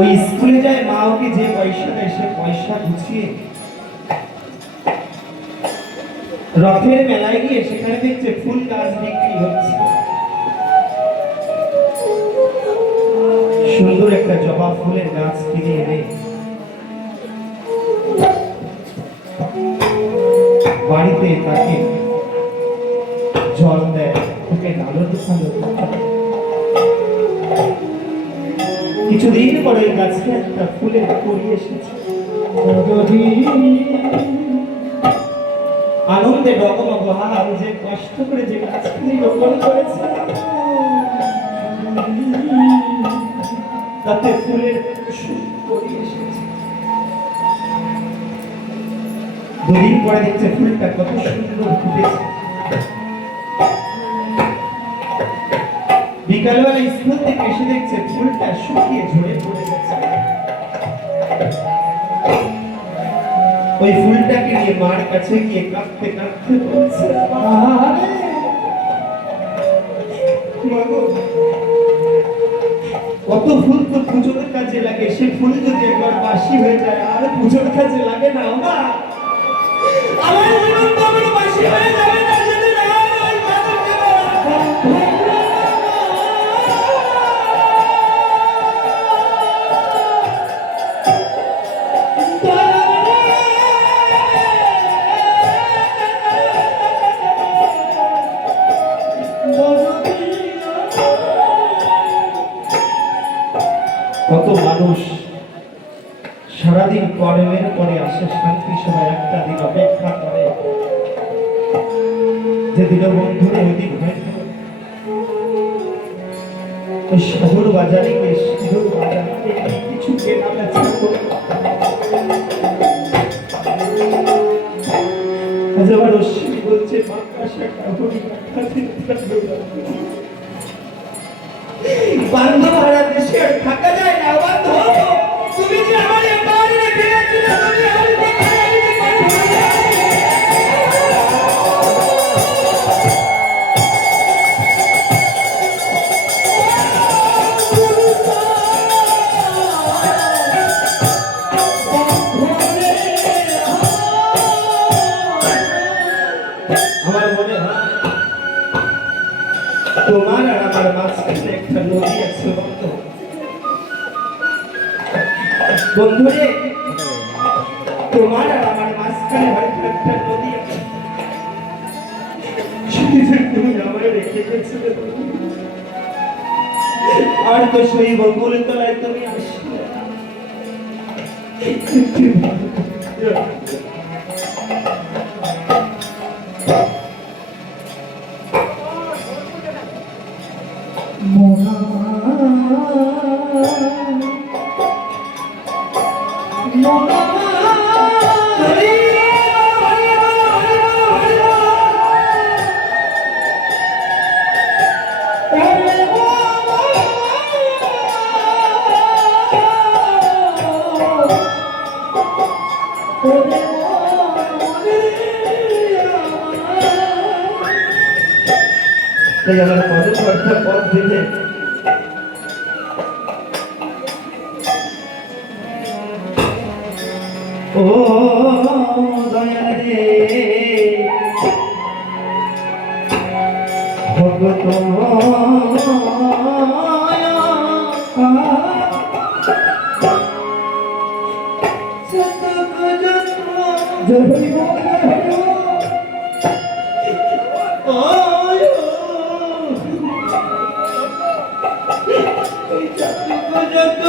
ওই স্কুলে যায়, মা ওকে যে পয়সা দেয় সে পয়সা গুছিয়ে রথের মেলায় গিয়ে সেখানে দেখছে ফুল গাছ বিক্রি হচ্ছে। সুন্দর একটা জবা ফুলের গাছ কিনে এনে বাড়িতে তাকে জল দেয়, তাকে লালন পালন করে। কিছুদিন পরে ওই গাছকে একটা ফুলের কড়ি এসেছে। আনন্দে ডগমগ, আমি যে কষ্ট করে যে গাছগুলি রোপণ করেছে তাতে ফুলের কড়ি এসেছে। দুদিন পরে দেখছে ফুলটা কত সুন্দর ফুটেছে। বিকালবেলা স্কুল থেকে এসে দেখছে ফুলটা শুকিয়ে ঝরে পড়ে গেছে। ওই ফুলটাকে নিয়ে মার কাছে গিয়ে কাঁদতে কাঁদতে বলছে, কত ফুল তো পুজোর কাজে লাগে, সে ফুল যদি একবার বাসি হয়ে যায় আর পুজোর কাজে লাগে না। আমার জীবন তো আমার বাসি হয়ে যাবে না যদি না কত মানুষ সারাদিন কর্মের পরে আসে শান্তি সময় একটা দিন অপেক্ষা করে, যে দীনবন্ধুরে ওই দিন হয়তো শহর বাজারে গিয়ে শহর বাজারে কিছু কেনা বেচা করে আবার অশ্বিনী বলছে বান্ধব হারা দেশে আর থাকা যায় না। বান্ধব, তুমি যে আমার এবার রেখে গেছিলে, আমার মনে হয় তোমার আর আমার মাঝখানে একটা নদী আছে। বন্ধুরে, তোমার আর আমার মাঝখানে হয়তো একটা নদী আছে, তুমি আমায় রেখে গেছিলে। আর তো সেই বকুল তলায় তুমি আসলে আমার পদকর্তা পদ দিলে ও দয়া রে ভগত যত